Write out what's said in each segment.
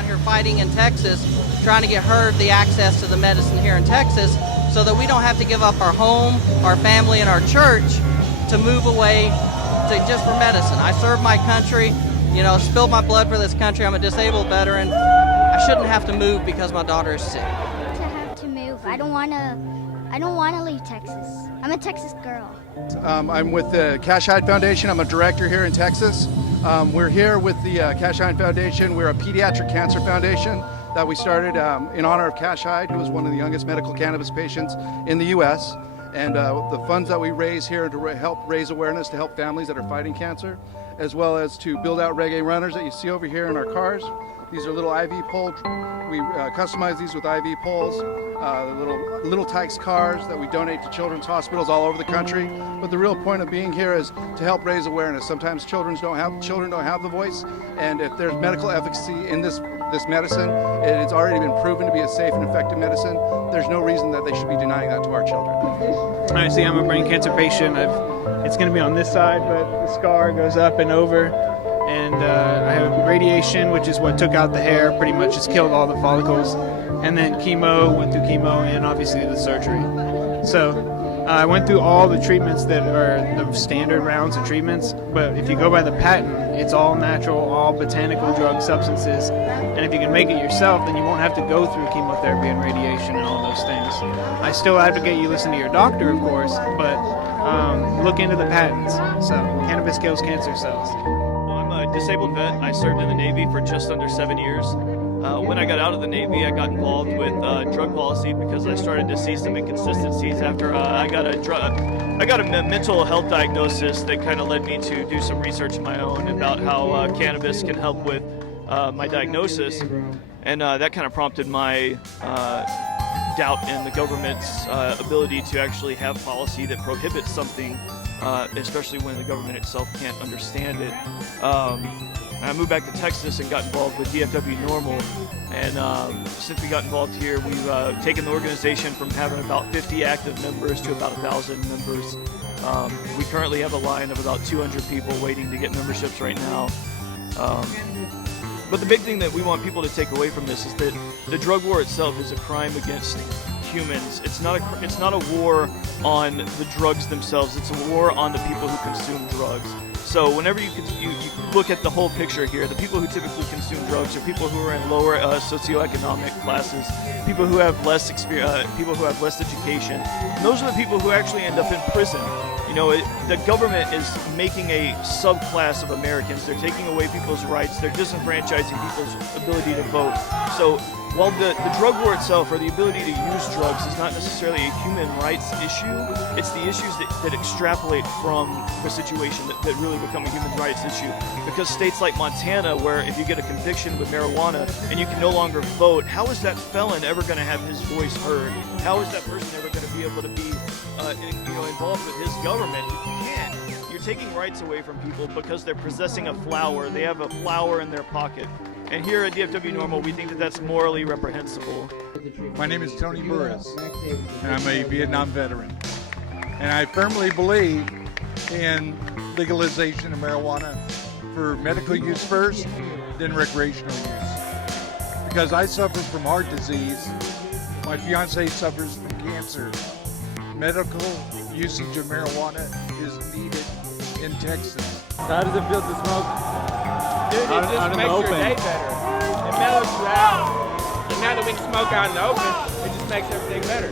out here fighting in Texas, trying to get her the access to the medicine here in Texas so that we don't have to give up our home, our family, and our church to move away just for medicine. I serve my country, spilled my blood for this country. I'm a disabled veteran. I shouldn't have to move because my daughter is sick. To have to move. I don't want to leave Texas. I'm a Texas girl. I'm with the Cash Hyde Foundation. I'm a director here in Texas. We're here with the Cash Hyde Foundation. We're a pediatric cancer foundation that we started in honor of Cash Hyde, who was one of the youngest medical cannabis patients in the U.S. And the funds that we raise here are to help raise awareness to help families that are fighting cancer, as well as to build out reggae runners that you see over here in our cars. These are little IV poles. We customize these with IV poles, the little Tykes cars that we donate to children's hospitals all over the country. But the real point of being here is to help raise awareness. Sometimes children don't have the voice, and if there's medical efficacy in this medicine, it's already been proven to be a safe and effective medicine. There's no reason that they should be denying that to our children. I see I'm a brain cancer patient. It's going to be on this side, but the scar goes up and over. And I have radiation, which is what took out the hair, pretty much just killed all the follicles. And then chemo, went through chemo, and obviously the surgery. So I went through all the treatments that are the standard rounds of treatments, but if you go by the patent, it's all natural, all botanical drug substances. And if you can make it yourself, then you won't have to go through chemotherapy and radiation and all those things. I still advocate you listen to your doctor, of course, but look into the patents. So cannabis kills cancer cells. I'm a disabled vet. I served in the Navy for just under 7 years. When I got out of the Navy, I got involved with drug policy because I started to see some inconsistencies after I got a mental health diagnosis that kind of led me to do some research of my own about how cannabis can help with my diagnosis, and that kind of prompted my doubt in the government's ability to actually have policy that prohibits something, especially when the government itself can't understand it. I moved back to Texas and got involved with DFW Norml, and since we got involved here, we've taken the organization from having about 50 active members to about 1,000 members. We currently have a line of about 200 people waiting to get memberships right now. But the big thing that we want people to take away from this is that the drug war itself is a crime against humans. It's not a war on the drugs themselves. It's a war on the people who consume drugs. So whenever you look at the whole picture here, the people who typically consume drugs are people who are in lower socioeconomic classes, people who have less experience, people who have less education. And those are the people who actually end up in prison. The government is making a subclass of Americans. They're taking away people's rights. They're disenfranchising people's ability to vote. So while the drug war itself, or the ability to use drugs, is not necessarily a human rights issue, it's the issues that extrapolate from the situation that really become a human rights issue. Because states like Montana, where if you get a conviction with marijuana and you can no longer vote, how is that felon ever going to have his voice heard? How is that person ever going to be able to be involved with his government? You can't. You're taking rights away from people because they're possessing a flower. They have a flower in their pocket. And here at DFW Norml, we think that that's morally reprehensible. My name is Tony Burris, and I'm a Vietnam veteran. And I firmly believe in legalization of marijuana for medical use first, then recreational use. Because I suffer from heart disease, my fiance suffers from cancer. Medical usage of marijuana is needed in Texas. How does it feel to smoke? Dude, it just makes your day better. It mellows you out. And now that we can smoke out in the open, it just makes everything better.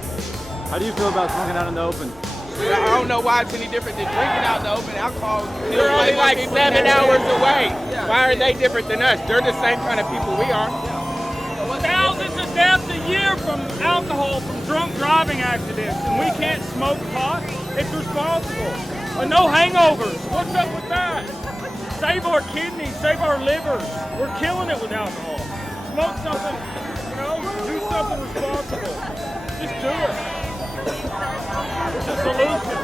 How do you feel about smoking out in the open? I don't know why it's any different than drinking out in the open. Alcohol. They're only like 7 hours away. Why are they different than us? They're the same kind of people we are. Thousands of deaths a year from alcohol, from drunk driving accidents, and we can't smoke pot? It's responsible. No hangovers. What's up with that? Save our kidneys, save our livers. We're killing it with alcohol. Smoke something, do something responsible. Just do it. It's a solution.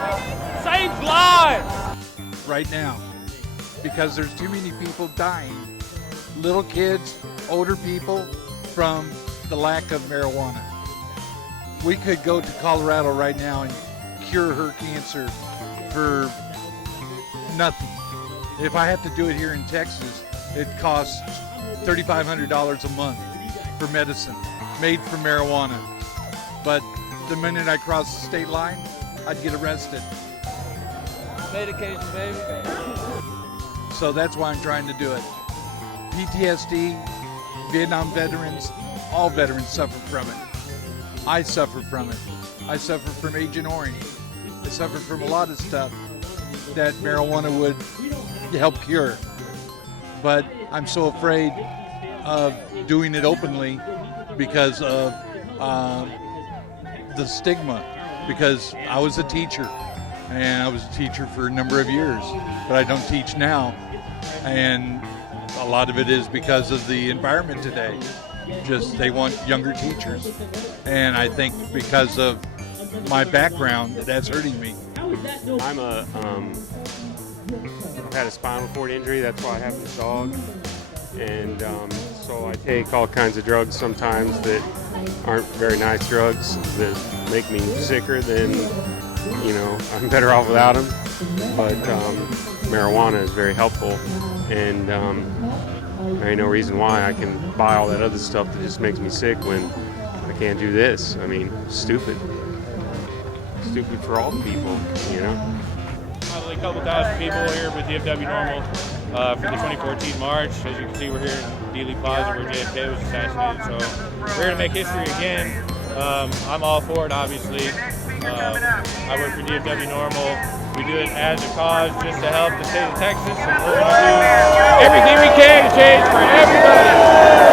Saves lives. Right now, because there's too many people dying, little kids, older people, from the lack of marijuana. We could go to Colorado right now and cure her cancer for nothing. If I have to do it here in Texas, it costs $3,500 a month for medicine made from marijuana. But the minute I crossed the state line, I'd get arrested. Medication, baby. So that's why I'm trying to do it. PTSD, Vietnam veterans, all veterans suffer from it. I suffer from it. I suffer from Agent Orange. I suffer from a lot of stuff that marijuana would help cure. But I'm so afraid of doing it openly because of the stigma. Because I was a teacher, and I was a teacher for a number of years, but I don't teach now. And a lot of it is because of the environment today. Just they want younger teachers. And I think because of my background, that's hurting me. I've had a spinal cord injury, that's why I have this dog. And so I take all kinds of drugs sometimes that aren't very nice drugs that make me sicker than, I'm better off without them. But marijuana is very helpful, and there ain't no reason why I can buy all that other stuff that just makes me sick when I can't do this. I mean, stupid. Stupid for all the people, Probably a couple thousand people here with DFW Norml for the 2014 March. As you can see, we're here in Dealey Plaza where JFK was assassinated. So we're here to make history again. I'm all for it, obviously. I work for DFW Norml. We do it as a cause just to help the state of Texas, and we're going to do everything we can to change for everybody.